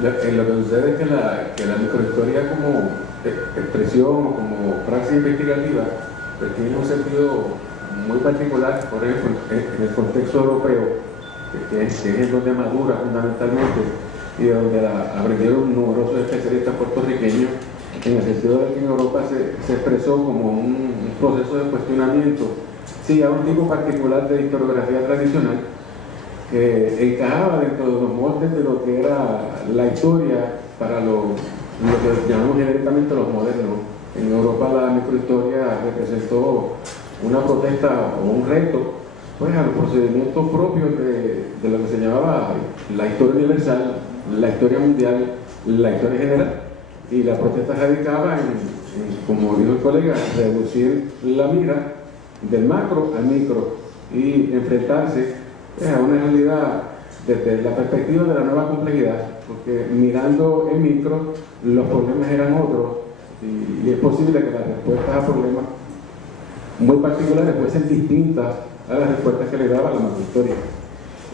Lo que sucede es que la microhistoria como expresión o como praxis investigativa pues tiene un sentido muy particular, por ejemplo, en el contexto europeo, que es donde madura fundamentalmente y donde la aprendieron numerosos especialistas puertorriqueños, en el sentido de que en Europa se expresó como un proceso de cuestionamiento, sí, a un tipo particular de historiografía tradicional que encajaba dentro de los moldes de lo que era la historia para lo que llamamos genéricamente los modernos. En Europa la microhistoria representó una protesta o un reto pues, a los procedimientos propios de lo que se llamaba la historia universal, la historia mundial, la historia general. Y la protesta radicaba como dijo el colega, reducir la mira del macro al micro y enfrentarse a una realidad desde la perspectiva de la nueva complejidad, porque mirando el micro los problemas eran otros y es posible que las respuestas a problemas muy particulares fuesen distintas a las respuestas que le daba la macrohistoria.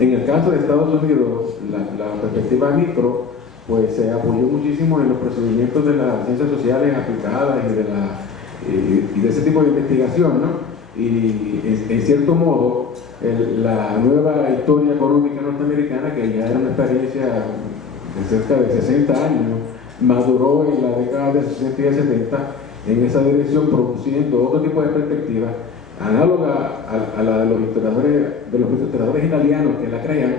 En el caso de Estados Unidos, la perspectiva micro pues se apoyó muchísimo en los procedimientos de las ciencias sociales aplicadas y de ese tipo de investigación, ¿no? Y en cierto modo la nueva historia económica norteamericana, que ya era una experiencia de cerca de 60 años, maduró en la década de 60 y 70 en esa dirección, produciendo otro tipo de perspectiva análoga a la de los historiadores italianos que la crean,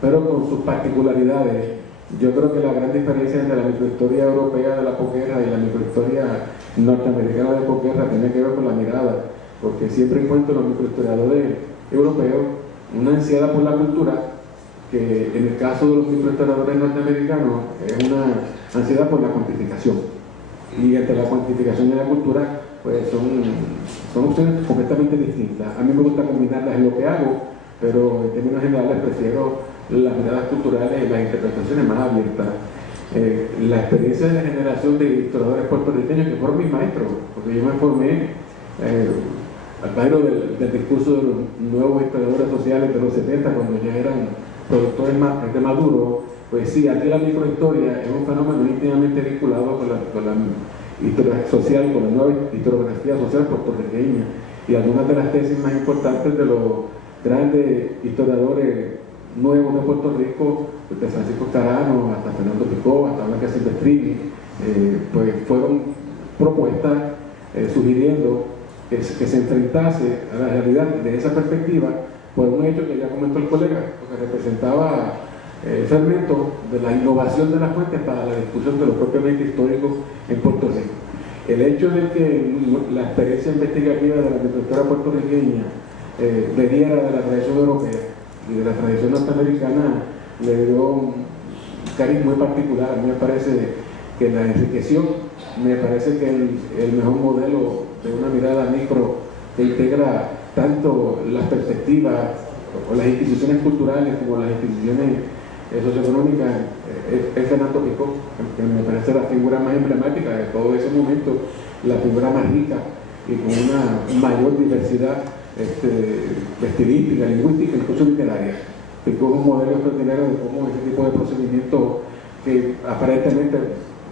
pero con sus particularidades. Yo creo que la gran diferencia entre la microhistoria europea de la posguerra y la microhistoria norteamericana de posguerra tiene que ver con la mirada, porque siempre encuentro en los microhistoriadores europeos una ansiedad por la cultura, que en el caso de los microhistoriadores norteamericanos es una ansiedad por la cuantificación. Y entre la cuantificación y la cultura, pues son opciones completamente distintas. A mí me gusta combinarlas en lo que hago, pero en términos generales prefiero las miradas culturales y las interpretaciones más abiertas. La experiencia de la generación de historiadores puertorriqueños que fueron mis maestros, porque yo me formé al padre del discurso de los nuevos historiadores sociales de los 70, cuando ya eran productores de Maduro. Pues sí, aquí la microhistoria es un fenómeno íntimamente vinculado con la historia social, con la nueva historiografía social puertorriqueña, y algunas de las tesis más importantes de los grandes historiadores nuevos de Puerto Rico, desde Francisco Carano hasta Fernando Picó, hasta Blanca Silvestrini, pues fueron propuestas sugiriendo que se enfrentase a la realidad de esa perspectiva por un hecho que ya comentó el colega, porque representaba el fermento de la innovación de las fuentes para la discusión de lo propiamente histórico en Puerto Rico. El hecho de que la experiencia investigativa de la microhistoria puertorriqueña bebiera de la tradición europea y de la tradición norteamericana le dio un cariz muy particular. A mí me parece que la enriqueció, me parece que el mejor modelo de una mirada micro que integra tanto las perspectivas o las instituciones culturales como las instituciones socioeconómicas es Fernando Picó, que me parece la figura más emblemática de todo ese momento, la figura más rica y con una mayor diversidad estilística, lingüística, incluso literaria. Picó es un modelo extraordinario de cómo ese tipo de procedimientos que aparentemente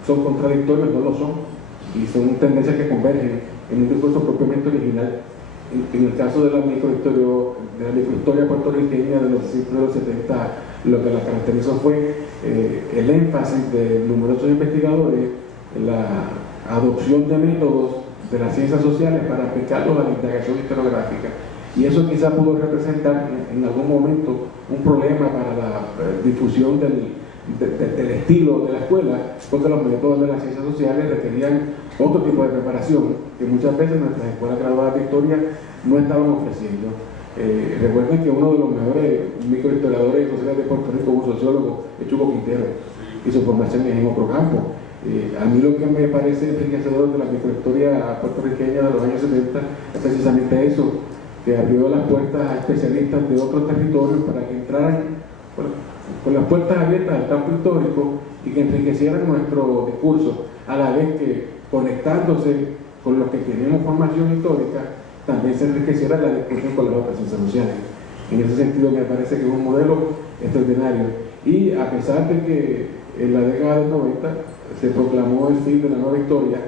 son contradictorios, no lo son, y son tendencias que convergen en un discurso propiamente original. En el caso de la microhistoria puertorriqueña de los 70, lo que la caracterizó fue el énfasis de numerosos investigadores en la adopción de métodos de las ciencias sociales para aplicarlos a la indagación historiográfica. Y eso quizá pudo representar en algún momento un problema para la difusión del estilo de la escuela, porque los métodos de las ciencias sociales requerían otro tipo de preparación que muchas veces nuestras escuelas graduadas de historia no estaban ofreciendo. Recuerden que uno de los mejores microhistoriadores sociales de Puerto Rico, un sociólogo, es Chuco Quintero, y su formación es en otro campo. A mí lo que me parece enriquecedor de la microhistoria puertorriqueña de los años 70 es precisamente eso, que abrió las puertas a especialistas de otros territorios para que entraran con las puertas abiertas al campo histórico y que enriquecieran nuestro discurso, a la vez que conectándose con los que tenemos formación histórica, también se enriqueciera la discusión con las otras ciencias sociales. En ese sentido me parece que es un modelo extraordinario. Y a pesar de que en la década del 90 se proclamó el fin de la nueva historia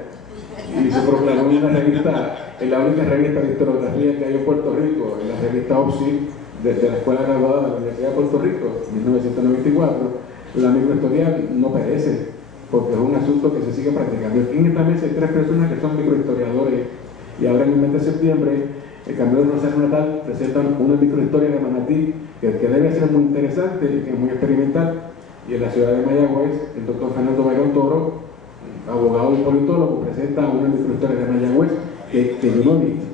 y se proclamó en una revista, en la única revista de historiografía que hay en Puerto Rico, en la revista OPSI, desde la Escuela Graduada de la Universidad de Puerto Rico, 1994, la microhistoria no perece, porque es un asunto que se sigue practicando. Aquí en esta mesa hay 3 personas que son microhistoriadores, y ahora en el mes de septiembre, el Camino del Rosario Natal presentan una microhistoria de Manatí que debe ser muy interesante y que es muy experimental. Y en la ciudad de Mayagüez, el doctor Fernando Bayrón Toro, abogado y politólogo, presenta una microhistoria de Mayagüez que yo no he visto.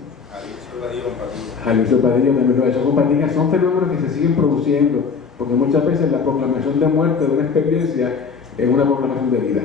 Jalisco Padillo también lo ha hecho con Patiña. Son fenómenos que se siguen produciendo, porque muchas veces la proclamación de muerte de una experiencia es una proclamación de vida.